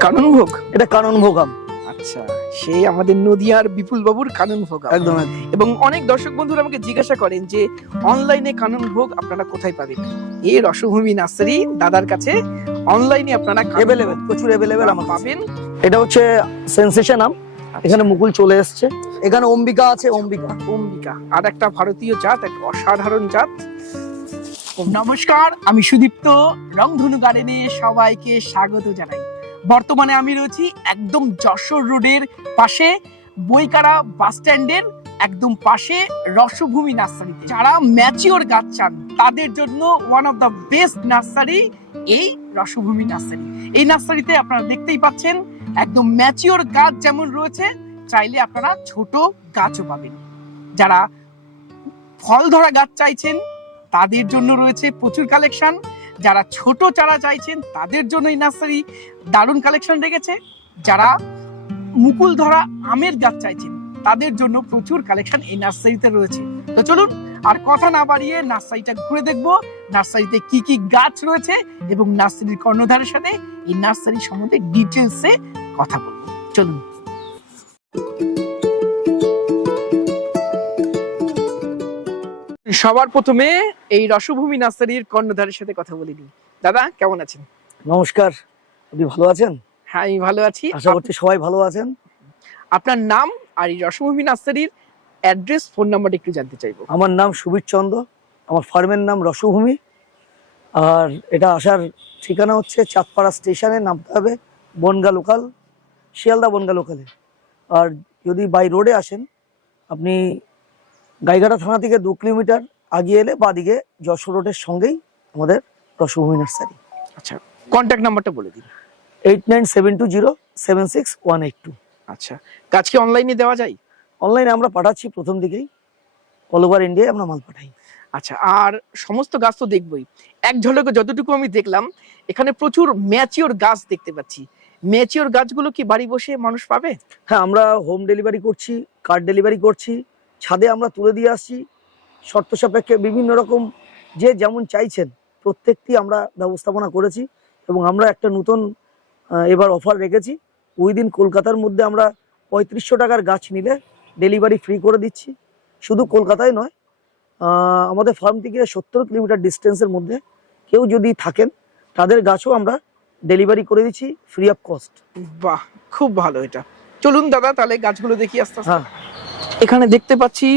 কাননভোগ। এটা কানন ভোগাম আচ্ছা সেই আমাদের নদিয়ার বিপুল বাবুর কাননভোগ আম। একদম একদম। এবং অনেক দর্শক বন্ধুরা আমাকে জিজ্ঞাসা করেন যে অনলাইনে কাননভোগ আপনারা কোথায় পাবেন? এই রসভূমি নার্সারি দাদার কাছে। অনলাইনে আপনারা অ্যাভেলেবেল প্রচুর আমার কাছে। পাবেন। এটা হচ্ছে সেন্সেশন আম। এখানে মুকুল চলে এসছে। এখানে অম্বিকা আছে অম্বিকা। অম্বিকা। আর একটা ভারতীয় জাত এক অসাধারণ জাত। নমস্কার আমি সুদীপ্ত রংধনু গার্ডেনে সবাইকে স্বাগত জানাই। বর্তমানে আমি রয়েছি একদম যশোর রোডের পাশে বইকারা বাস স্ট্যান্ডের একদম পাশে রসভূমি নার্সারিতে যারা ম্যাচিওর গাছ চান, তাদের জন্য one of the best nursery এই রসভূমি নার্সারি। এই নার্সারিতে আপনারা দেখতেই পাচ্ছেন, একদম ম্যাচিওর গাছ যেমন রয়েছে, চাইলে আপনারা ছোট গাছও পাবেন। যারা ফল ধরা গাছ চাইছেন, তাদের জন্য রয়েছে প্রচুর কালেকশন যারা ছোট চারা চাইছেন, তাদের জন্য এই নার্সারি দারুণ কালেকশন রেখেছে। যারা মুকুল ধরা আমের গাছ চাইছেন, তাদের জন্য প্রচুর কালেকশন এই নার্সারিতে রয়েছে। তো চলুন, আর কথা না বাড়িয়ে নার্সারিটা ঘুরে দেখব। নার্সারিতে কি কি গাছ রয়েছে এবং নার্সারির কর্ণধারের সাথে এই নার্সারি সম্বন্ধে ডিটেলসে কথা বলব। চলুন। সবার প্রথমে এই রসভূমি নার্সারির কর্ণধারের সাথে কথা বলিনি দাদা কেমন আছেন? নমস্কার। আপনি ভালো আছেন? হ্যাঁ আমি ভালো আছি। আশা করছি সবাই ভালো আছেন। আপনার নাম আর এই রসভূমি নার্সারির অ্যাড্রেস ফোন নাম্বারটা একটু জানতে চাইব। আমার নাম সুবীর চন্দ্র। আমার ফার্মের নাম রসভূমি। আর এটা আসার ঠিকানা হচ্ছে চাঁদপাড়া স্টেশনে নামতে হবে বনগা লোকাল শিয়ালদা বনগা লোকালে। আর যদি বাই রোডে আসেন আপনি গাইঘাটা থানা থেকে দু কিলোমিটার আগিয়ে এলে বাদিকে যশোর রোডের সঙ্গেই আমাদের রসভূমি নার্সারি। আচ্ছা কন্ট্যাক্ট নাম্বারটা বলে দিন। Eight nine seven two zero seven six one eight two. আচ্ছা গাছ কি অনলাইনে দেওয়া যায়? অনলাইনে আমরা পাঠাচ্ছি প্রথম দিকেই। অল ওভার ইন্ডিয়ায় আমরা মাল পাঠাই। আচ্ছা আর সমস্ত গাছ তো দেখবই। এক ঝলকে যতটুকু আমি দেখলাম এখানে প্রচুর ম্যাচিওর গাছ দেখতে পাচ্ছি। ম্যাচিওর গাছগুলো কি বাড়ি বসে মানুষ পাবে? হ্যাঁ আমরা হোম ডেলিভারি করছি কার্ড ডেলিভারি করছি। ছাদে আমরা তুলে দিয়ে আসছি শর্ত সাপেক্ষে বিভিন্ন রকম যে যেমন চাইছেন প্রত্যেকটি আমরা ব্যবস্থাপনা করেছি এবং আমরা একটা নতুন এবার অফার রেখেছি। উইদিন কলকাতার মধ্যে আমরা পঁয়ত্রিশশো টাকার গাছ নিলে ডেলিভারি ফ্রি করে দিচ্ছি। শুধু কলকাতায় নয় আমাদের ফার্ম থেকে সত্তর কিলোমিটার ডিস্টেন্সের মধ্যে কেউ যদি থাকেন তাদের গাছও আমরা ডেলিভারি করে দিচ্ছি ফ্রি অফ কস্ট বাহ খুব ভালো এটা। চলুন দাদা তাহলে গাছগুলো দেখি আস্তে আস্তে। হ্যাঁ। এখানে দেখতে পাচ্ছি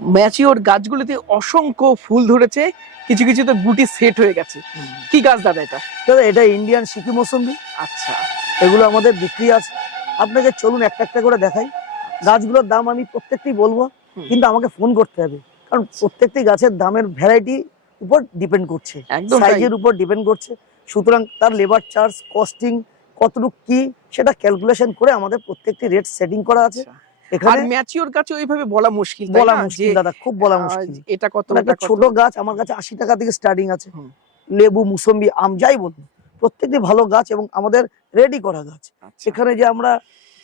ম্যাচিওর গাছগুলোতে অসংখ্য ফুল ধরেছে কিছু কিছু তো গুটি সেট হয়ে গেছে। কি গাছ দাদা এটা? দাদা এটা ইন্ডিয়ান সিকি মৌসুম্বি। আচ্ছা। এগুলো আমাদের বিক্রি আছে। আপনাকে চলুন একটা একটা করে দেখাই। গাছগুলোর দাম আমি প্রত্যেকটি বলব কিন্তু আমাকে ফোন করতে হবে। কারণ প্রত্যেকটি গাছের দামের ভ্যারাইটি উপর ডিপেন্ড করছে। সাইজের উপর ডিপেন্ড করছে। সুতরাং তার লেবার চার্জ কস্টিং কতটুকু কি সেটা ক্যালকুলেশন করে আমাদের প্রত্যেকটি রেট সেটিং করা আছে। আচ্ছা। এখানে ম্যাচিওর গাছে ওইভাবে বলা মুশকিল বলা মুশকিল দাদা খুব বলা মুশকিল। এটা কত মানে একটা ছোট গাছ আমার কাছে আশি টাকা থেকে স্টার্টিং আছে। লেবু মুসম্বি আম যাই বলুন প্রত্যেকটি ভালো গাছ এবং আমাদের রেডি করা গাছ। আচ্ছা। সেখানে যে আমরা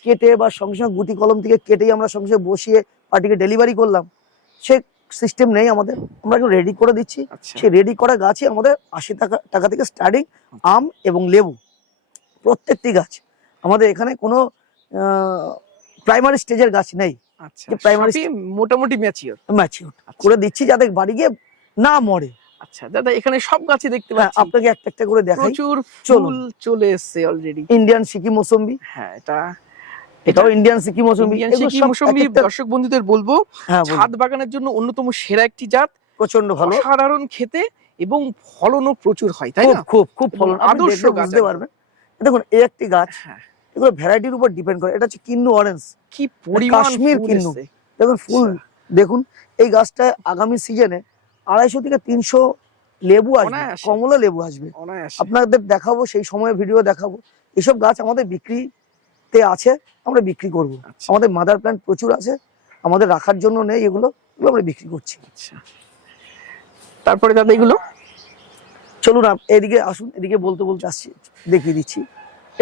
কেটে বা সঙ্গে সঙ্গে গুটি কলম থেকে কেটেই আমরা সঙ্গে সঙ্গে বসিয়ে পার্টিকে ডেলিভারি করলাম সে সিস্টেম নেই আমাদের। আমরা রেডি করে দিচ্ছি। আচ্ছা। সেই রেডি করা গাছই আমাদের আশি টাকা টাকা থেকে স্টার্টিং আম এবং লেবু প্রত্যেকটি গাছ। আমাদের এখানে কোনো প্রাইমারি স্টেজের গাছ নেই। আচ্ছা সবই মোটামুটি ম্যাচিওর ম্যাচিউর করে দিচ্ছি যাতে বাড়ি গিয়ে না মরে। আচ্ছা দাদা এখানে সব গাছে দেখতে হ্যাঁ, পাচ্ছি। আপনাকে একটা একটা করে দেখাই। প্রচুর ফুল চলে এসেছে অলরেডি ইন্ডিয়ান সিকি মৌসুম্বি হ্যাঁ এটা এটাও ইন্ডিয়ান সিকি মৌসুম্বি ইন্ডিয়ান সিকি মৌসুমী দর্শক বন্ধুদের বলব হ্যাঁ ছাদ বাগানের জন্য অন্যতম সেরা একটি জাত। প্রচণ্ড ভালো। অসাধারণ খেতে এবং ফলনও প্রচুর হয় তাই না? খুব খুব ফলন। আদর্শ গাছ একদম। পারবেন। দেখুন এই একটি গাছ হ্যাঁ। এগুলো ভ্যারাইটির উপর ডিপেন্ড করে। এটা হচ্ছে কিন্নু অরেঞ্জ কি কাশ্মীর কিন্নু। দেখুন ফুল দেখুন এই গাছটা আগামী সিজনে আড়াইশো থেকে তিনশো লেবু আসবে কমলা লেবু আসবে। আপনাদের দেখাবো সেই সময় ভিডিও দেখাবো। এসব গাছ আমাদের বিক্রিতে আছে আমরা বিক্রি করব। আচ্ছা, আমাদের মাদার প্ল্যান্ট প্রচুর আছে আমাদের রাখার জন্য নেই এগুলো এগুলো আমরা বিক্রি করছি। আচ্ছা। তারপরে দাদা এগুলো? চলুন এদিকে আসুন এদিকে বলতে বলতে আসছি দেখিয়ে দিচ্ছি।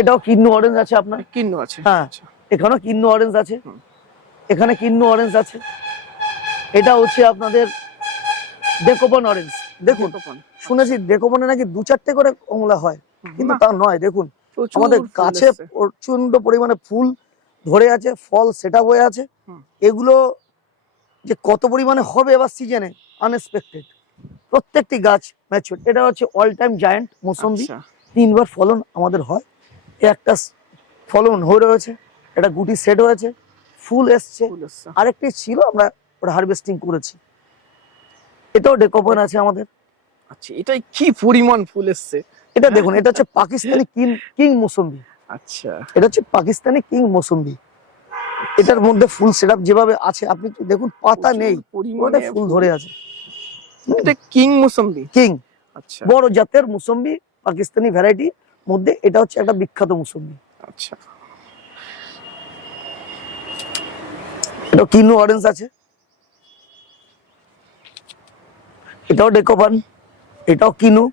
এটাও কিন্নু অরেঞ্জ আছে আপনার? কিন্ন আছে। হ্যাঁ। আচ্ছা। এখানেও কিন্নু অরেঞ্জ আছে। এখানে কিন্নু অরেঞ্জ আছে। এটা হচ্ছে আপনাদের ডেকোপন অরেঞ্জ দেখুন শুনেছি ডেকোপনে নাকি দু চারটে করে কমলা হয় কিন্তু তা নয় দেখুন। আমাদের গাছে প্রচণ্ড পরিমাণে ফুল ধরে আছে ফল সেটা হয়ে আছে। এগুলো যে কত পরিমাণে হবে এবার সিজনে আনএক্সপেক্টেড প্রত্যেকটি গাছ ম্যাচিওর এটা হচ্ছে অল টাইম জায়ান্ট মৌসম্বি তিনবার ফলন আমাদের হয়। একটা ফলন হয়ে রয়েছে একটা গুটি সেট হয়েছে ফুল এসছে। আরেকটি ছিল আমরা ওটা হারভেস্টিং করেছি। এটাও ডেকোপন আছে আমাদের। আচ্ছা এটাই কি পরিমাণ ফুল এসছে? এটা দেখুন এটা হচ্ছে পাকিস্তানি কিং কিং মৌসম্বি আচ্ছা। এটা হচ্ছে পাকিস্তানি কিং মৌসুম্বি এটার মধ্যে ফুল সেটআপ যেভাবে আছে আপনি দেখুন পাতা নেই। পরিমাণে ফুল ধরে আছে। এটা কিং মোসম্বি কিং। আচ্ছা। বড় জাতের মুসম্বি পাকিস্তানি ভ্যারাইটি মধ্যে এটা হচ্ছে একটা বিখ্যাত মুসম্বি আচ্ছা। এটা কিনু অরেঞ্জ আছে। এটাও ডেকোপান এটাও কিনু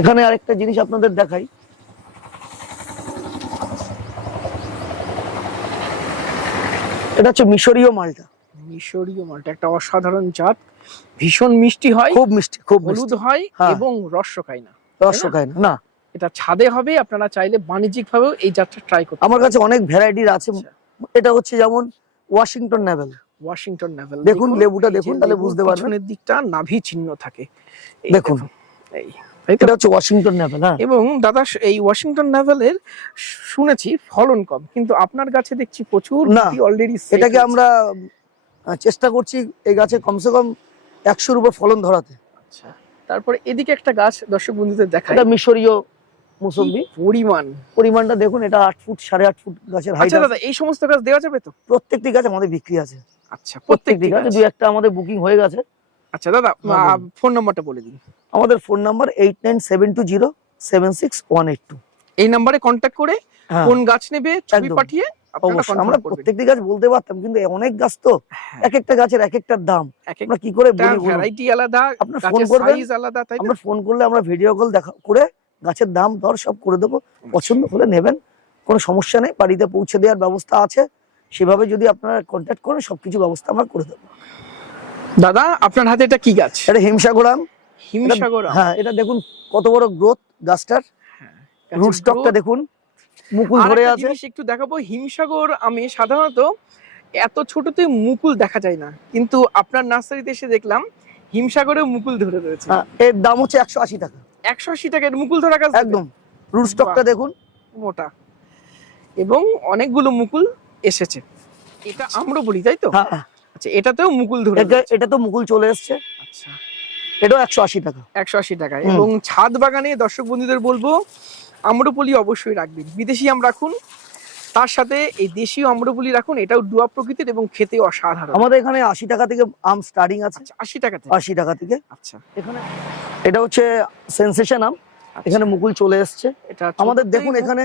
এখানে আরেকটা জিনিস আপনাদের দেখাই। এটা হচ্ছে মিশরীয় মালটা। মিশরীয় মালটা একটা অসাধারণ জাত। ভীষণ মিষ্টি হয় খুব মিষ্টি খুব হলুদ হয় হ্যাঁ। এবং রস খায় না রস খায় না? না এটা ছাদে হবে আপনারা চাইলে বাণিজ্যিক ভাবেও এই জাতটা ট্রাই করতে আমার কাছে অনেক ভ্যারাইটির আছে। আচ্ছা। এটা হচ্ছে যেমন ওয়াশিংটন নেভেল ওয়াশিংটন নেভেল দেখুন, লেবুটা দেখুন, তাহলে বুঝতে পারবেন। পিছনের দিকটা নাভি চিহ্ন থাকে। দেখুন। এই। এটা হচ্ছে ওয়াশিংটন নেভেল হ্যাঁ। এবং দাদা এই ওয়াশিংটন নেভেলের শুনেছি ফলন কম কিন্তু আপনার গাছে দেখছি প্রচুর না, অলরেডি এটাকে আমরা চেষ্টা করছি এই গাছে কমসে কম একশোর উপর ফলন ধরাতে। আচ্ছা তারপরে এদিকে একটা গাছ দর্শক বন্ধুদের দেখায় এটা মিশরীয় মুসম্বি পরিমাণ? পরিমাণটা দেখুন এটা আট ফুট সাড়ে আট ফুট গাছের হাইট আচ্ছা দাদা এই সমস্ত গাছ দেওয়া যাবে তো? প্রত্যেকটি গাছ আমাদের বিক্রি আছে। আচ্ছা প্রত্যেকটি গাছ দুই একটা আমাদের বুকিং হয়ে গেছে। আচ্ছা দাদা হ্যাঁ, ফোন নাম্বারটা বলে দিন। আমাদের phone number eight nine seven two zero seven six one eight two এই নাম্বারে কন্ট্যাক্ট করে হ্যাঁ। কোন গাছ নেবে ছবি পাঠিয়ে অবশ্যই আমরা প্রত্যেকটি গাছ বলতে পারতাম কিন্তু অনেক গাছ তো হ্যাঁ, এক একটা গাছের এক একটা দাম। আমরা কি করে? ভ্যারাইটি আলাদা আপনার ফোন করবেন, আলাদা তাই আমরা ফোন করলে আমরা ভিডিও কল দেখা করে গাছের দাম দর সব করে দেবো। পছন্দ হলে নেবেন কোনো সমস্যা নেই বাড়িতে পৌঁছে দেওয়ার ব্যবস্থা আছে। সেভাবে যদি আপনারা কন্ট্যাক্ট করেন সবকিছু ব্যবস্থা আমরা করে দেবো। দাদা আপনার হাতে এটা কি গাছ? এটা হিমসাগরাম। হিমসাগর আম। হ্যাঁ এটা দেখুন কত বড় গ্রোথ গাছটার। রুট স্টকটা। দেখুন। মুকুল ধরে আছে। জিনিস একটু দেখাবো হিমসাগর আমি সাধারণত এত ছোটতে মুকুল দেখা যায় না কিন্তু আপনার নার্সারিতে এসে দেখলাম হিমসাগরে মুকুল ধরে রয়েছে। এর দাম হচ্ছে একশো আশি টাকা। একশো আশি টাকার মুকুল ধরা গাছ একদম। রুট স্টকটা দেখুন। মোটা। এবং অনেকগুলো মুকুল এসেছে। এটা আমরা বলি তাই তো? হ্যাঁ। আচ্ছা এটাতেও মুকুল ধরে এটা- তো মুকুল চলে এসছে। আচ্ছা। এটাও একশো আশি টাকা। একশো আশি টাকায় এবং ছাদ বাগানে দর্শক বন্ধুদের বলব আম্রপলি অবশ্যই রাখবেন। বিদেশি আম রাখুন তার সাথে এই দেশীয় আম্রপলি রাখুন এটাও ডুয়া প্রকৃতির এবং খেতে অসাধারণ। আমাদের এখানে আশি টাকা থেকে আম স্টার্টিং আছে। আচ্ছা আশি টাকাতে আশি টাকা থেকে। আচ্ছা। এখানে এটা হচ্ছে সেন্সেশন আম। এখানে মুকুল চলে এসছে। এটা আমাদের দেখুন এখানে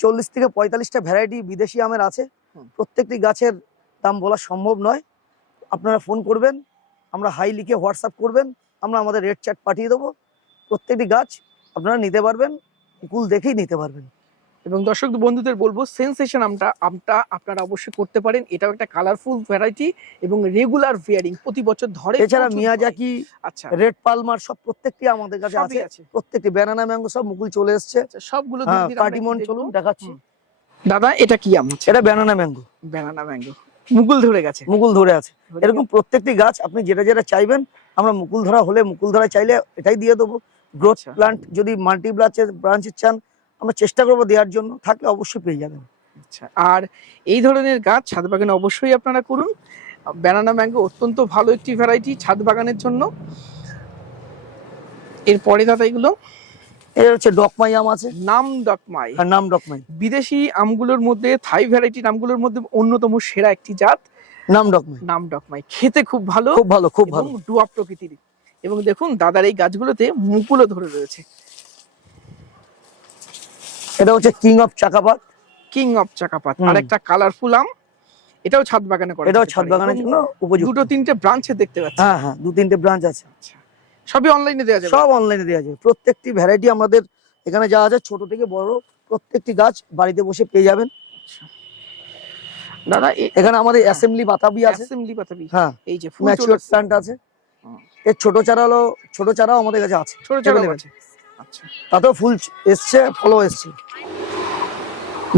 চল্লিশ থেকে পঁয়তাল্লিশটা ভ্যারাইটি বিদেশি আমের আছে। প্রত্যেকটি গাছের দাম বলা সম্ভব নয়। আপনারা ফোন করবেন আমরা হাই লিখে হোয়াটসঅ্যাপ করবেন আমরা আমাদের রেট চার্ট পাঠিয়ে দেবো। প্রত্যেকটি গাছ আপনারা নিতে পারবেন। মুকুল দেখেই নিতে পারবেন। এবং দর্শক বন্ধুদের বলব সেন্সেশন আমটা আমটা আপনারা অবশ্যই করতে পারেন। এটাও একটা কালারফুল ভ্যারাইটি এবং রেগুলার ভিয়ারিং প্রতি বছর ধরে এছাড়া মিয়াজাকি আচ্ছা। রেড পালমার সব প্রত্যেকটি আমাদের কাছে আছে। প্রত্যেকটি ব্যানানা ম্যাঙ্গো সব মুকুল চলে এসছে। আচ্ছা সবগুলো হ্যাঁ কাটিমন চলুন দেখাচ্ছি। দাদা এটা কি আম এটা ব্যানানা ম্যাঙ্গো ব্যানানা ম্যাঙ্গো মুকুল ধরে গেছে। মুকুল ধরে আছে। এরকম প্রত্যেকটি গাছ আপনি যেটা যেটা চাইবেন আমরা মুকুল ধরা হলে মুকুল ধরা চাইলে এটাই দিয়ে দেবো। গ্রোথ আচ্ছা। প্লান্ট যদি মাল্টি ব্রাঞ্চের ব্রাঞ্চের চান আমরা চেষ্টা করব দেওয়ার জন্য থাকলে অবশ্যই পেয়ে যাবেন। আচ্ছা আর এই ধরনের গাছ ছাদ বাগানে অবশ্যই আপনারা করুন। ব্যানানা ম্যাঙ্গো অত্যন্ত ভালো একটি ভ্যারাইটি ছাদ বাগানের জন্য। এরপরে দাদা এগুলো? হচ্ছে ডকমাই আম আছে। নাম ডকমাই। আর নাম ডকমাই। বিদেশি আমগুলোর মধ্যে থাই আমগুলোর মধ্যে অন্যতম সেরা একটি জাত। নাম ডকমাই। নাম ডকমাই। খেতে খুব ভালো খুব ভালো খুব ভালো। ডুয়া প্রকৃতির এবং দেখুন দাদার এই গাছগুলোতে মুকুলও ধরে রয়েছে। এটা হচ্ছে king of Chakapat. King of Chakapat. আর একটা কালারফুল আম এটাও ছাদ বাগানে করে এটাও ছাদ বাগানের জন্য উপযুক্ত। দুটো তিনটে ব্রাঞ্চে দেখতে পাচ্ছি। হ্যাঁ হ্যাঁ দু তিনটে ব্রাঞ্চ আছে। আচ্ছা সবই অনলাইনে দেওয়া যাবে? সব অনলাইনে দেওয়া যায় প্রত্যেকটি ভ্যারাইটি আমাদের এখানে যা আছে ছোট থেকে বড় প্রত্যেকটি গাছ বাড়িতে বসে পেয়ে যাবেন। দাদা এখানে আমাদের অ্যাসেম্বলি বাতাবি আছে। অ্যাসেম্বলি পাতাবি হ্যাঁ। এই যে ফুল ম্যাচিওর প্ল্যান্ট আছে। এর ছোট চারা হলো ছোট চারাও আমাদের কাছে আছে ছোট চারা। আছে। আচ্ছা। তাতেও ফুল এসছে ফলও এসছে।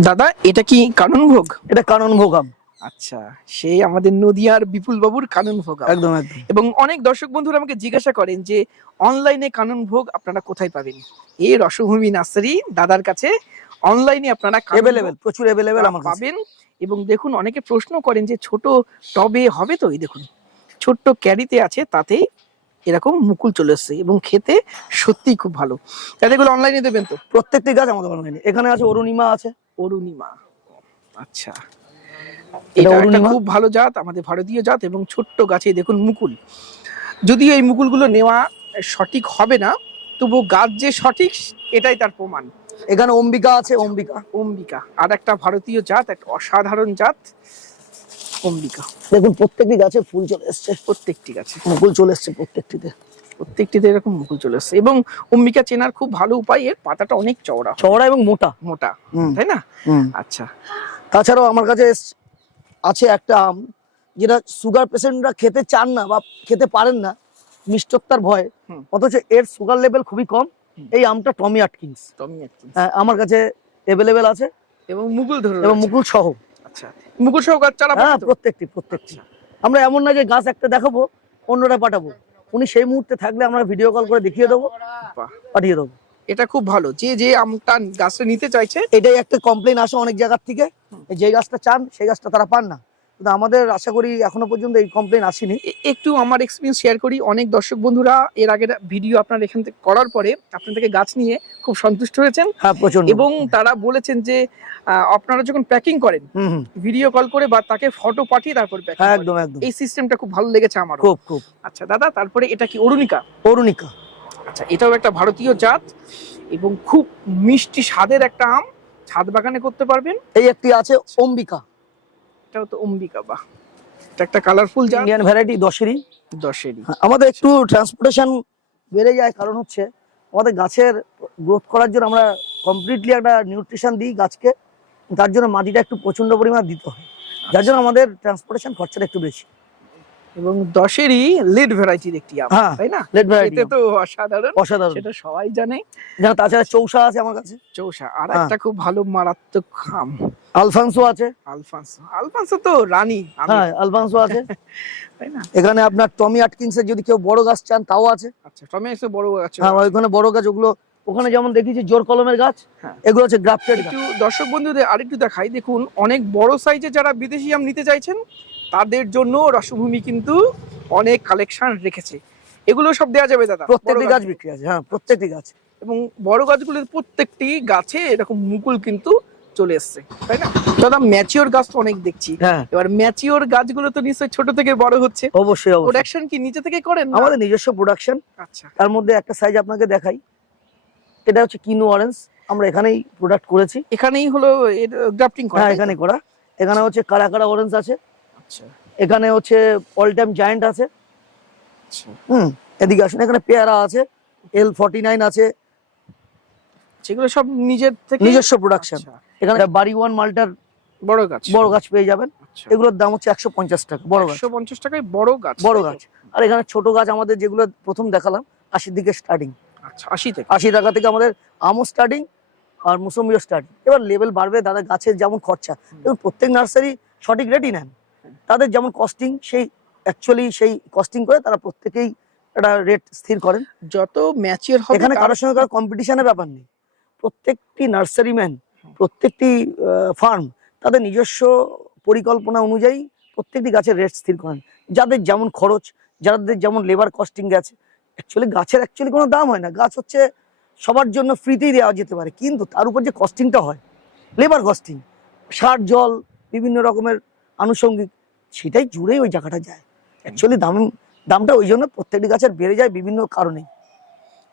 দাদা এটা কি কানন ভোগ এটা কানন ভোগাম আচ্ছা সেই আমাদের নদিয়ার বিপুল বাবুর কানন ভোগ একদম একদম। এবং অনেক দর্শক বন্ধুরা আমাকে জিজ্ঞাসা করেন যে অনলাইনে কানন ভোগ আপনারা কোথায় পাবেন? এই রসভূমি নার্সারি দাদার কাছে অনলাইনে আপনারা ভোগ এভেলেবেল প্রচুর এভেলেবেল আমার পাবেন। এবং দেখুন অনেকে প্রশ্ন করেন যে ছোট টবে হবে তো? এই দেখুন ছোট্ট ক্যারিতে আছে তাতেই এরকম মুকুল চলে এসছে এবং খেতে সত্যিই খুব ভালো। এগুলো অনলাইনে দেবেন তো? প্রত্যেকটি গাছ আমাদের অনলাইনে এখানে আছে অরুণিমা আছে। অরুণিমা। আচ্ছা। এটা একটা? খুব ভালো জাত আমাদের ভারতীয় জাত এবং ছোট্ট গাছে দেখুন মুকুল। যদিও এই মুকুলগুলো নেওয়া সঠিক হবে না তবু গাছ যে সঠিক এটাই তার প্রমাণ। এখানে অম্বিকা আছে অম্বিকা। অম্বিকা। আর একটা ভারতীয় জাত একটা অসাধারণ জাত। অম্বিকা দেখুন প্রত্যেকটি গাছে ফুল চলে এসছে। প্রত্যেকটি গাছে। মুকুল চলে এসছে প্রত্যেকটিতে। প্রত্যেকটিতে এরকম মুকুল চলে আসছে এবং অম্বিকা চেনার খুব ভালো উপায় এর পাতাটা অনেক চওড়া চওড়া এবং মোটা। মোটা তাই না? আচ্ছা। তাছাড়াও আমার কাছে আছে একটা আম যেটা সুগার পেশেন্টরা খেতে চান না বা খেতে পারেন না মিষ্টত্তার ভয়। অথচ এর সুগার লেভেল খুবই কম। এই আমটা টমি আটকিংস টমি অ্যাটকিন্স। হ্যাঁ, আমার কাছে এভেলেবেল আছে। এবং মুকুল ধরে এবং মুকুল সহ। আচ্ছা। মুকুল সহ গাছ চারা হ্যাঁ প্রত্যেকটি প্রত্যেকটি। আমরা এমন না যে গাছ একটা দেখাবো অন্যটা পাঠাবো। উনি সেই মুহূর্তে থাকলে আমরা ভিডিও কল করে দেখিয়ে দেবো পাঠিয়ে দেবো। এটা খুব ভালো। যে যে আমটা গাছটা নিতে চাইছে এটাই একটা কমপ্লেন আসে অনেক জায়গার থেকে যে গাছটা চান সেই গাছটা তারা পান না। কিন্তু আমাদের আশা করি এখনও পর্যন্ত এই কমপ্লেন আসেনি। একটু আমার এক্সপিরিয়েন্স শেয়ার করি। অনেক দর্শক বন্ধুরা এর আগের ভিডিও আপনার এখান থেকে করার পরে আপনার থেকে গাছ নিয়ে খুব সন্তুষ্ট হয়েছেন। হ্যাঁ প্রচণ্ড। এবং তারা বলেছেন যে আপনারা যখন প্যাকিং করেন ভিডিও কল করে বা তাকে ফটো পাঠিয়ে তারপর হ্যাঁ একদম একদম। এই সিস্টেমটা খুব ভালো লেগেছে আমার খুব খুব। আচ্ছা দাদা তারপরে এটা কি অরুণিকা? অরুণিকা। আচ্ছা এটাও একটা ভারতীয় জাত এবং খুব মিষ্টি স্বাদের একটা আম। ছাদ বাগানে করতে পারবেন। এই একটি আছে অম্বিকা। এটাও তো অম্বিকা বাহ। এটা একটা colourful Indian variety Dasheri. Dasheri. হ্যাঁ, আমাদের একটু ট্রান্সপোর্টেশন বেড়ে যায় কারণ হচ্ছে আমাদের গাছের গ্রোথ করার জন্য আমরা কমপ্লিটলি একটা নিউট্রিশন দিই গাছকে তার জন্য মাটিটা একটু প্রচণ্ড পরিমাণ দিতে হয়। যার জন্য আমাদের ট্রান্সপোর্টেশন খরচাটা একটু বেশি। এবং দশেরই লেড ভ্যারাইটির একটি আম হ্যাঁ, তাই না? লেট ভ্যারাইটি এতে তো অসাধারণ। অসাধারণ। সেটা সবাই জানে। যেন তাছাড়া চৌসা আছে আমার কাছে। চৌষা আর হ্যাঁ। একটা খুব ভালো মারাত্মক আম। আলফানসো আছে। আলফান্সো। আলফান্সো তো রানী হ্যাঁ আলফানসো আছে। তাই না? এখানে আপনার টমি আটকিন্সের যদি কেউ বড় গাছ চান তাও আছে। আচ্ছা টমেটো বড় আছে। হ্যাঁ ওইখানে বড় গাছ ওগুলো ওখানে যেমন দেখেছি জোর কলমের গাছ হ্যাঁ। এগুলো হচ্ছে গ্রাফটেড একটু দর্শক বন্ধুদের আরেকটু দেখাই দেখুন অনেক বড় সাইজে যারা বিদেশি আম নিতে চাইছেন তাদের জন্য রসভূমি কিন্তু অনেক কালেকশন রেখেছে। এগুলো সব দেওয়া যাবে দাদা প্রত্যেকটি গাছ বিক্রি আছে হ্যাঁ প্রত্যেকটি গাছ। এবং বড় গাছগুলোর প্রত্যেকটি গাছে এরকম মুকুল কিন্তু চলে এসছে তাই না? দাদা ম্যাচিওর গাছ তো অনেক দেখছি। হ্যাঁ। এবার ম্যাচিওর গাছগুলো তো নিশ্চয়ই ছোট থেকে বড় হচ্ছে। অবশ্যই অবশ্যই। প্রোডাকশন কি নিচে থেকে করেন আমাদের নিজস্ব প্রোডাকশন আচ্ছা। তার মধ্যে একটা সাইজ আপনাকে দেখাই। এটা হচ্ছে কিনু অরেঞ্জ আমরা এখানেই প্রোডাক্ট করেছি। এখানেই হলো গ্রাফটিং করা হ্যাঁ এখানে করা। এখানে হচ্ছে কারা কারা অরেঞ্জ আছে। আচ্ছা। এখানে হচ্ছে অল টাইম জায়েন্ট আছে। আচ্ছা। হুম এদিকে আসুন এখানে পেয়ারা আছে এল ফর্টি নাইন আছে। সেগুলো সব নিজের থেকে নিজস্ব প্রোডাকশন আচ্ছা, এখানে বাড়ি ওয়ান মালটার বড় গাছ। বড় গাছ পেয়ে যাবেন। এগুলোর দাম হচ্ছে একশো পঞ্চাশ টাকা বড় গাছ। একশো পঞ্চাশ টাকায় বড় গাছ। বড় গাছ। আর এখানে ছোট গাছ আমাদের যেগুলো প্রথম দেখালাম আশির দিকে স্টার্টিং আচ্ছা আশি থেকে। আশি টাকা থেকে আমাদের আমও স্টার্টিং আর মুসম্বিও স্টার্টিং এবার লেভেল বাড়বে দাদা গাছের যেমন খরচা। এবং প্রত্যেক নার্সারি সঠিক রেটই নেন। তাদের যেমন কস্টিং সেই অ্যাকচুয়ালি সেই কস্টিং করে তারা প্রত্যেকেই একটা রেট স্থির করেন। যত ম্যাচিওর হবে এখানে কারোর সঙ্গে কারও কম্পিটিশনের ব্যাপার নেই। প্রত্যেকটি নার্সারি ম্যান প্রত্যেকটি ফার্ম তাদের নিজস্ব পরিকল্পনা অনুযায়ী প্রত্যেকটি গাছের রেট স্থির করেন। যাদের যেমন খরচ যাদের যেমন লেবার কস্টিং গেছে অ্যাকচুয়ালি গাছের অ্যাকচুয়ালি কোনো দাম হয় না। গাছ হচ্ছে সবার জন্য ফ্রিতেই দেওয়া যেতে পারে। কিন্তু তার উপর যে কস্টিংটা হয় লেবার কস্টিং সার জল বিভিন্ন রকমের আনুষঙ্গিক সেটাই জুড়েই ওই জায়গাটা যায়। অ্যাকচুয়ালি দাম দামটা ওই জন্য প্রত্যেকটি গাছের বেড়ে যায় বিভিন্ন কারণে।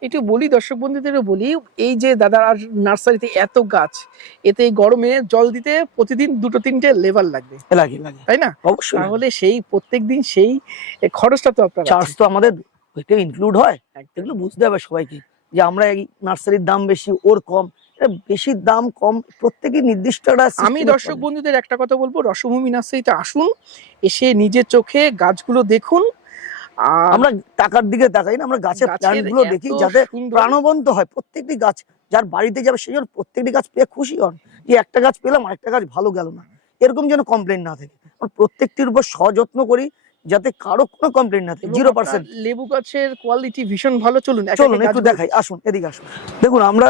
একটু বলি দর্শক বন্ধুদেরও বলি এই যে দাদার আর নার্সারিতে এত গাছ এতে গরমে জল দিতে প্রতিদিন দুটো তিনটে লেবার লাগবে। লাগে লাগে। তাই না? অবশ্যই। তাহলে সেই প্রত্যেক দিন সেই খরচটা তো আপনার চার্জ তো আমাদের ওইটা ইনক্লুড হয়। এগুলো বুঝতে হবে সবাইকে যে আমরা এই নার্সারির দাম বেশি ওর কম। বেশি দাম কম প্রত্যেকেই নির্দিষ্ট আমি দর্শক বন্ধুদের একটা কথা বলব রসভূমি নার্সারিতে আসুন এসে নিজের চোখে গাছগুলো দেখুন। আমরা টাকার দিকে তাকাই না আমরা গাছের গাছের প্ল্যান্টগুলো দেখি যাতে প্রাণবন্ত হয়। প্রত্যেকটি গাছ যার বাড়িতে যাবে সেই জন্য প্রত্যেকটি গাছ পেয়ে খুশি হন যে একটা গাছ পেলাম আরেকটা গাছ ভালো গেল না। এরকম যেন কমপ্লেন না থাকে। আমরা প্রত্যেকটির উপর সযত্ন করি যাতে কারও কোনো কমপ্লেন না থাকে। জিরো পার্সেন্ট লেবু গাছের কোয়ালিটি ভীষণ ভালো। চলুন চলুন একটু দেখাই। আসুন এদিকে আসুন। দেখুন আমরা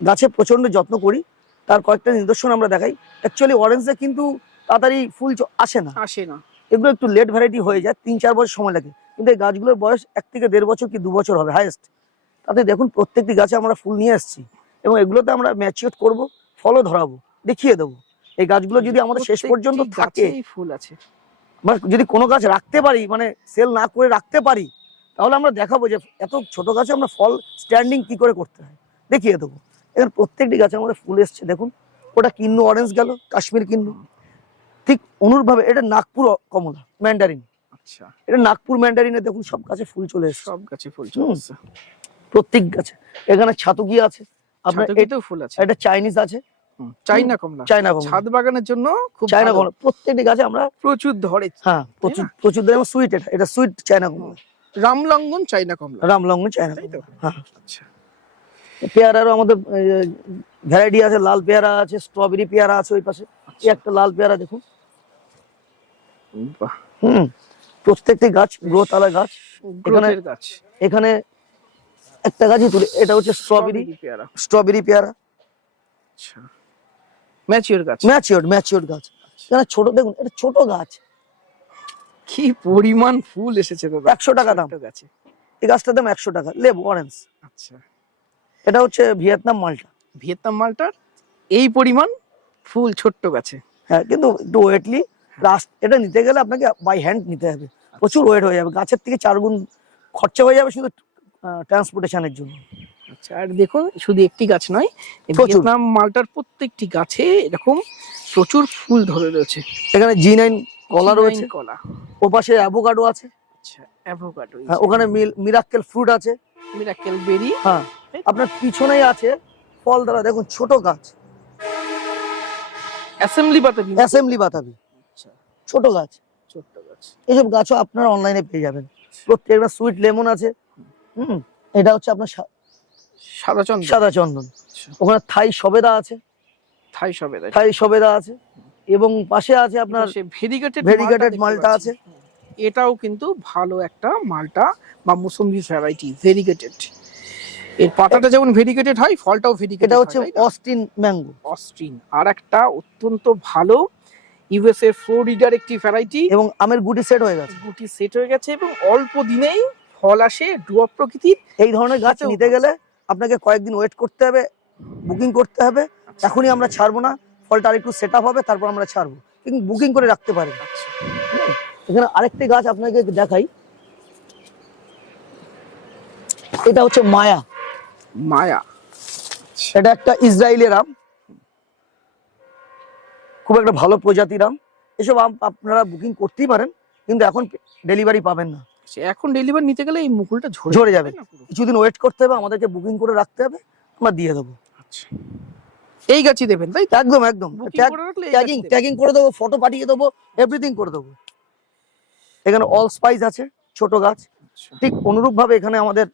গাছে প্রচণ্ড যত্ন করি তার কয়েকটা নিদর্শন আমরা দেখাই। অ্যাকচুয়ালি অরেঞ্জে কিন্তু তাড়াতাড়ি ফুল আসে না। আসে না। এগুলো একটু লেট ভ্যারাইটি হয়ে যায় তিন চার বছর সময় লাগে। কিন্তু এই গাছগুলোর বয়স এক থেকে দেড় বছর কি দু বছর হবে হাইয়েস্ট তাতে দেখুন প্রত্যেকটি গাছে আমরা ফুল নিয়ে এসেছি এবং এগুলোতে আমরা ম্যাচিওর করব ফলও ধরাবো দেখিয়ে দেবো। এই গাছগুলো যদি আমাদের শেষ পর্যন্ত থাকে ফুল আছে। আমরা যদি কোনো গাছ রাখতে পারি মানে সেল না করে রাখতে পারি তাহলে আমরা দেখাবো যে এত ছোট গাছে আমরা ফল স্ট্যান্ডিং কি করে করতে হয় দেখিয়ে দেবো। এখানে প্রত্যেকটি গাছে আমাদের ফুল এসছে দেখুন। ওটা কিন্নু অরেঞ্জ গেল কাশ্মীর কিন্নু। ঠিক অনুরূপভাবে এটা নাগপুর কমলা ম্যান্ডারিন আচ্ছা। এটা নাগপুর ম্যান্ডারিনে দেখুন সব গাছে ফুল চলে এসছে। সব গাছে ফুল হুম। চলছে প্রত্যেক গাছে। এখানে ছাতুকি আছে। আপনার এ- ছাতকিতেও ফুল আছে। এটা চাইনিজ আছে। চাইনা কমলা। চায়না কমলা। ছাদ বাগানের জন্য খুব কমলা। প্রত্যেকটি গাছে আমরা প্রচুর ধরে। হ্যাঁ প্রচুর প্রচুর দামে সুইট এটা এটা সুইট চায়না কমলা। রামলঙ্গন চাইনা কমলা। রামলঙ্গন চায়না তাই কমলা। হ্যাঁ। আচ্ছা। পেয়ারারও আমাদের ভ্যারাইটি আছে লাল পেয়ারা আছে স্ট্রবেরি পেয়ারা আছে ওই পাশে। এই একটা লাল পেয়ারা দেখুন। হুম প্রত্যেকটি গাছ গ্রোথ আলা গাছ গাছ। এখানে একটা গাছই তুলে এটা হচ্ছে স্ট্রবেরি। পেয়ারা। স্ট্রবেরি পেয়ারা। আচ্ছা। ম্যাচিওর গাছ। ম্যাচিওর ম্যাচিওর গাছ। এখানে ছোট দেখুন এটা ছোট গাছ। কি পরিমাণ ফুল এসেছে দাদা 100 টাকা দাম। গাছে। এই গাছটার দাম একশো টাকা লেবু অরেঞ্জ আচ্ছা। এটা হচ্ছে ভিয়েতনাম মালটা। ভিয়েতনাম মালটার এই পরিমাণ ফুল ছোট্ট গাছে। হ্যাঁ কিন্তু একটু ওয়েটলি লাস্ট এটা নিতে গেলে আপনাকে বাই হ্যান্ড নিতে হবে। প্রচুর ওয়েট হয়ে যাবে। গাছের থেকে চার গুণ খরচা হয়ে যাবে শুধু ট্রান্সপোর্টেশনের জন্য। আচ্ছা আর দেখুন শুধু একটি গাছ নয়। ভিয়েতনাম মালটার প্রত্যেকটি গাছে এরকম প্রচুর ফুল ধরে রয়েছে। এখানে জি নাইন কলা রয়েছে। কলা। ও পাশে অ্যাভোকাডো আছে। আচ্ছা অ্যাভোকাডো হ্যাঁ, ওখানে মিরাক্কেল ফ্রুট আছে। মিরাকেল বেরি হ্যাঁ। আপনার পিছনেই আছে ফল দ্বারা দেখুন ছোট গাছ। অ্যাসেম্বলি বাতাবি। অ্যাসেম্বলি বাতাবি। আচ্ছা। ছোট গাছ। ছোট্ট গাছ। এইসব গাছও আপনারা অনলাইনে পেয়ে যাবেন। প্রত্যেকটা সুইট লেমন আছে। হুম এটা হচ্ছে আপনার সাদা চন্দ্র সাদা চন্দন। আচ্ছা, ওখানে থাই সবেদা আছে। থাই সবে থাই সবেদা আছে। এবং পাশে আছে আপনার ভেরিগেটেড ভেরিগেটেড মালটা আছে। এটাও কিন্তু ভালো একটা মালটা বা মুসম্বি ভ্যারাইটি ভেরিগেটেড এর পাতাটা যেমন ভেরিগেটেড হয় ফলটাও ভেরিগেটেড এটা হচ্ছে অস্টিন ম্যাঙ্গো অস্ট্রিন আর একটা অত্যন্ত ভালো ইউএস এর ফ্লোরিডার একটি ভ্যারাইটি এবং আমের গুটি সেট হয়ে গেছে। গুটি সেট হয়ে গেছে এবং অল্প দিনেই ফল আসে ডুয়াপ প্রকৃতির। এই ধরনের গাছ নিতে গেলে আপনাকে কয়েকদিন ওয়েট করতে হবে বুকিং করতে হবে। এখনই আমরা ছাড়বো না ফলটা আরেকটু সেট আপ হবে তারপর আমরা ছাড়বো। কিন্তু বুকিং করে রাখতে পারেন। আচ্ছা। এখানে আরেকটি গাছ আপনাকে দেখাই। এটা হচ্ছে মায়া। মায়া। এটা একটা ইসরায়েলের আম খুব একটা ভালো প্রজাতির আম এসব আম আপনারা বুকিং করতেই পারেন কিন্তু এখন ডেলিভারি পাবেন না। এখন ডেলিভারি নিতে গেলে এই মুকুলটা ঝরে ঝরে যাবে। কিছুদিন ওয়েট করতে হবে আমাদেরকে বুকিং করে রাখতে হবে আমরা দিয়ে দেবো। আচ্ছা। এই গাছই দেবেন তাই? একদম একদম। ট্যাগ ট্যাগিং করে দেবো ফটো পাঠিয়ে দেবো এভরিথিং করে দেবো। এখানে অল স্পাইস আছে ছোট গাছ। আচ্ছা, ঠিক অনুরূপ ভাবে এখানে আমাদের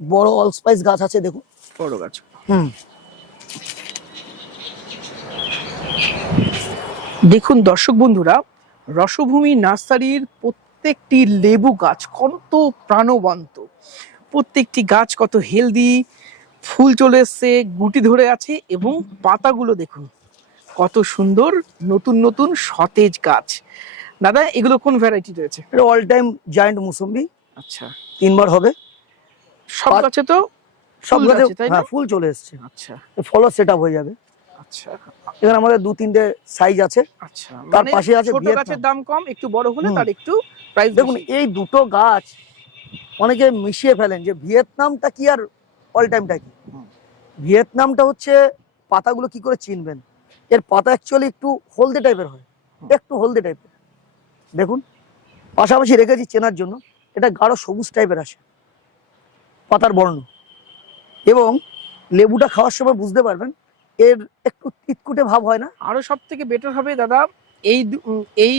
বড় অল স্পাইস গাছ আছে দেখুন। বড় গাছ। হুম। দেখুন দর্শক বন্ধুরা রসভূমি নার্সারির প্রত্যেকটি লেবু গাছ কত প্রাণবন্ত। প্রত্যেকটি গাছ কত হেলদি ফুল চলে এসছে গুটি ধরে আছে এবং পাতাগুলো দেখুন কত সুন্দর নতুন নতুন সতেজ গাছ। দাদা এগুলো কোন ভ্যারাইটি রয়েছে? All time giant mosambi. আচ্ছা। তিনবার হবে। সব গাছে তো সব গাছে? হ্যাঁ ফুল চলে এসছে। আচ্ছা। ফলো সেট আপ হয়ে যাবে। আচ্ছা। এখানে আমাদের দু তিনটে সাইজ আছে। আচ্ছা তার মানে পাশে আছে ছোট গাছের দাম কম একটু বড় হলে। তার একটু প্রাইস দেখুন এই দুটো গাছ অনেকে মিশিয়ে ফেলেন যে ভিয়েতনামটা কি আর অল টাইমটা কি? ভিয়েতনামটা হচ্ছে পাতাগুলো কি করে চিনবেন? এর পাতা অ্যাকচুয়ালি একটু হলদে টাইপের হয়। একটু হলদে টাইপের দেখুন পাশাপাশি রেখেছি চেনার জন্য। এটা গাঢ় সবুজ টাইপের আসে। পাতার বর্ণ। এবং লেবুটা খাওয়ার সময় বুঝতে পারবেন এর একটু তিতকুটে ভাব হয় না। আরও সব থেকে বেটার হবে দাদা এই এই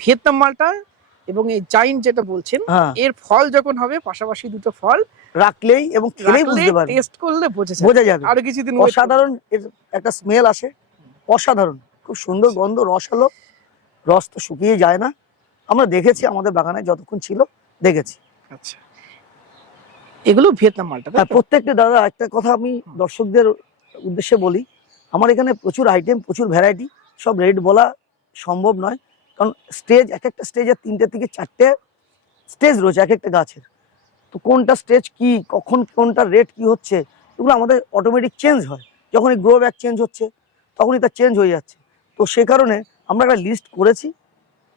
ভিয়েতনাম মালটা এবং এই জাইন্ট যেটা বলছেন হ্যাঁ। এর ফল যখন হবে পাশাপাশি দুটো ফল রাখলেই এবং খেলেই বুঝতে পারবে টেস্ট করলে বোঝা যায় বোঝা যাবে। আরও কিছুদিন অসাধারণ এর একটা স্মেল আসে। অসাধারণ। খুব সুন্দর গন্ধ রস হলো। রস তো শুকিয়ে যায় না। আমরা দেখেছি আমাদের বাগানে যতক্ষণ ছিল দেখেছি। আচ্ছা। এগুলো ভিয়েতনাম মালটা হ্যাঁ প্রত্যেকটা দাদা একটা কথা আমি দর্শকদের উদ্দেশ্যে বলি আমার এখানে প্রচুর আইটেম প্রচুর ভ্যারাইটি সব রেট বলা সম্ভব নয়। কারণ স্টেজ এক একটা স্টেজের তিনটে থেকে চারটে স্টেজ রয়েছে এক একটা গাছের। তো কোনটা স্টেজ কি কখন কোনটা রেট কি হচ্ছে এগুলো আমাদের অটোমেটিক চেঞ্জ হয়। যখনই গ্রো ব্যাগ চেঞ্জ হচ্ছে তখনই তার চেঞ্জ হয়ে যাচ্ছে। তো সে কারণে আমরা একটা লিস্ট করেছি।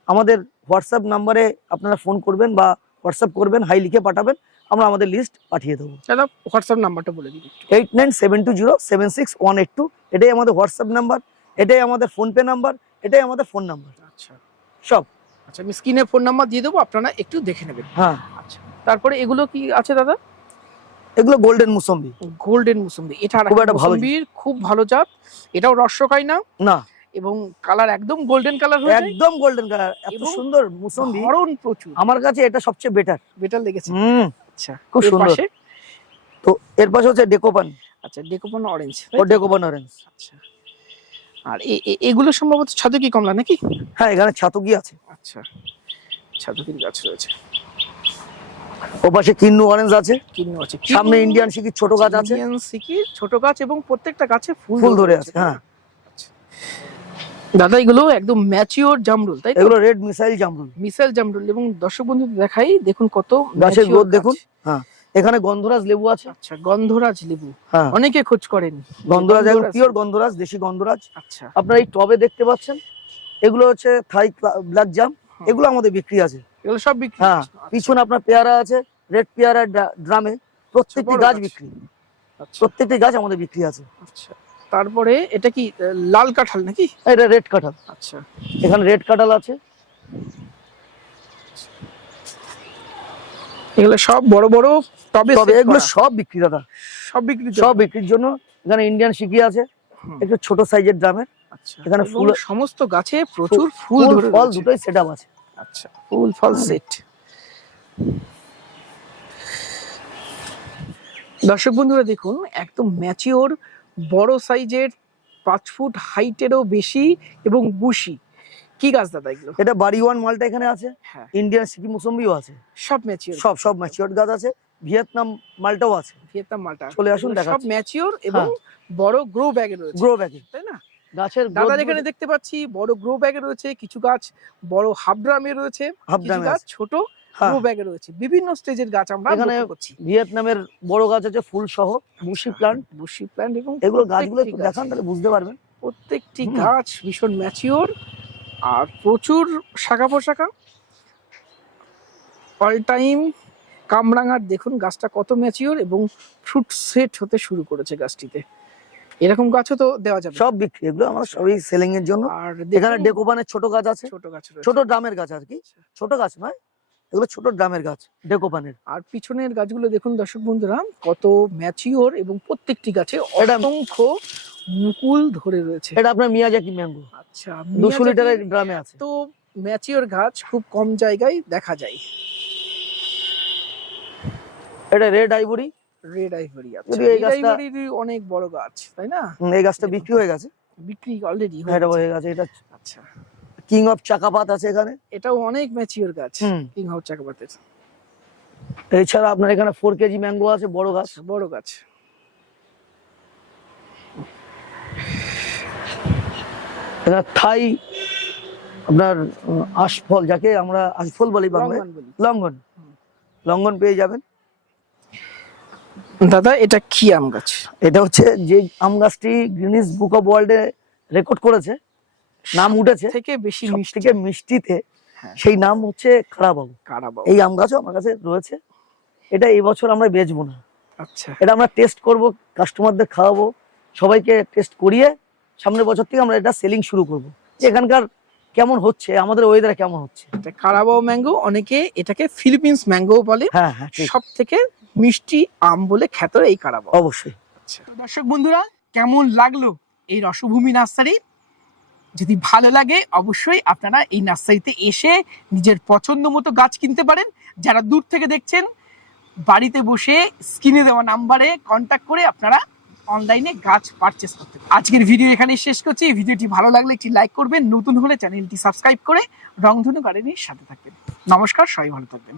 আমাদের হোয়াটসঅ্যাপ নাম্বারে আপনারা ফোন করবেন বা হোয়াটসঅ্যাপ করবেন হাই লিখে পাঠাবেন। আমরা আমাদের লিস্ট পাঠিয়ে দেবো। দাদা হোয়াটসঅ্যাপ নাম্বারটা বলে দিন eight nine seven two zero seven six one eight two এটাই আমাদের হোয়াটসঅ্যাপ নাম্বার এটাই আমাদের ফোনপে নাম্বার এটাই আমাদের ফোন নাম্বার আচ্ছা। সব। আচ্ছা আমি স্ক্রিনে ফোন নাম্বার দিয়ে দেবো আপনারা একটু দেখে নেবেন। হ্যাঁ। আচ্ছা তারপরে এগুলো কি আছে দাদা? এগুলো গোল্ডেন মুসম্বি। গোল্ডেন মুসম্বি। এটা খুব একটা ভালো খুব ভালো জাত। এটাও রস খাই না। না। এবং কালার একদম গোল্ডেন কালার হয়ে যায়। একদম গোল্ডেন কালার এত সুন্দর মুসম্বি। ধরন প্রচুর। আমার কাছে এটা সবচেয়ে বেটার বেটার লেগেছে। হুম। আচ্ছা খুব সুন্দর। তো এর পাশে হচ্ছে ডেকোপান। আচ্ছা ডেকোপন অরেঞ্জ ও ডেকোপান অরেঞ্জ আচ্ছা। আর এগুলো সম্ভবত ছাদকি কমলা নাকি? হ্যাঁ এখানে ছাতকি আছে? আচ্ছা ছাদকির গাছ রয়েছে। ও পাশে কিন্নু অরেঞ্জ আছে। কিনু আছে। সামনে ইন্ডিয়ান শিখি ছোট গাছ আছে। ইন্ডিয়ান সিকির ছোট গাছ এবং প্রত্যেকটা গাছে ফুল ফুল ধরে আছে হ্যাঁ। দাদা এগুলো একদম ম্যাচিওর জামরুল তাই এগুলো রেড মিসাইল জামরুল। মিসাইল জামরুল এবং দর্শক বন্ধু দেখাই দেখুন কত গাছের mature দেখুন। হ্যাঁ এখানে গন্ধরাজ লেবু আছে। আচ্ছা গন্ধরাজ লেবু। হ্যাঁ। অনেকে খোঁজ করেন। গন্ধরাজ। পিওর গন্ধরাজ। দেশি গন্ধরাজ। আচ্ছা। আপনারা এই টবে দেখতে পাচ্ছেন। এগুলো হচ্ছে থাই ব্ল্যাক জাম। এগুলো আমাদের বিক্রি আছে। এগুলো সব বিক্রি হ্যাঁ পিছনে আপনার পেয়ারা আছে রেড পেয়ারা ড্রামে। প্রত্যেকটি গাছ গাছ। বিক্রি। আচ্ছা। প্রত্যেকটি গাছ আমাদের বিক্রি আছে। আচ্ছা। তারপরে এটা কি লাল কাঁঠাল নাকি? এটা রেড কাঁঠাল। আচ্ছা। এখানে রেড কাঁঠাল আছে। এগুলো সব বড় বড় টবে তবে এগুলো সব বিক্রি দাদা। সব বিক্রি সব বিক্রির জন্য। এখানে ইন্ডিয়ান শিকি আছে। একটু ছোট সাইজের ড্রামে আচ্ছা। এখানে ফুল- সমস্ত গাছে প্রচুর ফুল ফুল ধরে ফল দুটোই সেট আছে। আচ্ছা। ফুল ফল সেট দর্শক বন্ধুরা দেখুন একদম ম্যাচিওর বড় সাইজের পাঁচ ফুট হাইটেরও বেশি এবং বুশি। কি গাছ দাদা এগুলো? এটা বাড়ি ওয়ান মালটা এখানে আছে হ্যাঁ। ইন্ডিয়ান সিকি মুসম্বিও আছে। সব ম্যাচিওর সব সব ম্যাচিওর গাছ আছে ভিয়েতনাম মালটাও আছে। ভিয়েতনাম মালটা। চলে আসুন এগুলো সব ম্যাচিওর এবং বড় গ্রো ব্যাগে রয়েছে। গ্রো ব্যাগে তাই না? গাছের দাদার এখানে দেখতে পাচ্ছি বড় গ্রো ব্যাগে রয়েছে কিছু গাছ বড় হাফ ড্রামে রয়েছে হাফ ড্রামে গাছ ছোট হ্যাঁ। ব্যাগে রয়েছে। বিভিন্ন স্টেজের গাছ আমরা এখানে করছি। ভিয়েতনামের বড় গাছ আছে ফুল সহ মুশি প্লান্ট বুশি প্ল্যান্ট এবং এগুলো গাছগুলো দেখান তাহলে বুঝতে পারবেন। প্রত্যেকটি গাছ ভীষণ ম্যাচিওর আর প্রচুর শাখা পোশাকা অল টাইম কামরাঙার দেখুন গাছটা কত ম্যাচিওর এবং ফ্রুট সেট হতে শুরু করেছে গাছটিতে। এরকম গাছও তো দেওয়া যাবে। সব বিক্রি এগুলো আমার সবই সেলিং এর জন্য। আর এখানে ডেকোপানের ছোট গাছ আছে। ছোট গাছ ছোট ড্রামের গাছ আর কি। ছোট গাছ নয় এগুলো ছোট ড্রামের গাছ ডেকোপানের। আর পিছনের গাছগুলো দেখুন দর্শক বন্ধুরা কত ম্যাচিওর এবং প্রত্যেকটি গাছে অসংখ্য মুকুল ধরে রয়েছে। এটা আপনার মিয়াজাকি ম্যাঙ্গো। আচ্ছা দুশো লিটারের ড্রামে আছে। তো ম্যাচিওর গাছ খুব কম জায়গায় দেখা যায়। এটা রেড আইভরি রেড আইভরি আচ্ছা। রেড আইভরির অনেক বড় গাছ তাই না? এই গাছটা বিক্রি হয়ে গেছে। বিক্রি অলরেডি এটা হয়ে গেছে এটা আচ্ছা। কিং অফ চাকাপাত আছে এখানে? এটাও অনেক ম্যাচিওর গাছ কিং হাউ চাকাপাতের এছাড়া আপনার এখানে ফোর কেজি ম্যাঙ্গো আছে বড় গাছ। বড় গাছ। থাই আপনার আশফল যাকে আমরা আশফল বলি বাংলায়। লঙ্ঘন বলি। লঙ্ঘন লঙ্ঘন পেয়ে যাবেন। দাদা এটা কি আম গাছ? এটা হচ্ছে যে আম গাছটি গ্রিনিস বুক অফ ওয়ার্ল্ডে রেকর্ড করেছে। নাম উঠেছে। থেকে বেশি থেকে মিষ্টিতে হ্যাঁ। সেই নাম হচ্ছে খারাবাবু কারাবাও এই আম গাছও আমার কাছে রয়েছে। এটা এবছর আমরা বেচবো না। আচ্ছা। এটা আমরা টেস্ট করব কাস্টমারদের খাওয়াবো সবাইকে টেস্ট করিয়ে সামনের বছর থেকে আমরা এটা সেলিং শুরু করব। এখানকার কেমন হচ্ছে? আমাদের ওয়েদার কেমন হচ্ছে? এটা কারাবাও ম্যাঙ্গো অনেকে এটাকে ফিলিপিন্স ম্যাঙ্গো বলে। হ্যাঁ হ্যাঁ সব থেকে মিষ্টি আম বলে খ্যাত এই কারাবাও অবশ্যই। তো দর্শক বন্ধুরা কেমন লাগল এই রসভূমি নার্সারি? যদি ভালো লাগে, অবশ্যই আপনারা এই নার্সারিতে এসে নিজের পছন্দ মতো গাছ কিনতে পারেন। যারা দূর থেকে দেখছেন, বাড়িতে বসে স্ক্রিনে দেওয়া নাম্বারে কন্ট্যাক্ট করে আপনারা অনলাইনে গাছ পারচেস করতে আজকের ভিডিও এখানে শেষ করছি। এই ভিডিওটি ভালো লাগলে একটি লাইক করবেন। নতুন হলে চ্যানেলটি সাবস্ক্রাইব করে রংধনু গার্ডেনের সাথে থাকবেন। নমস্কার, সবাই ভালো থাকবেন।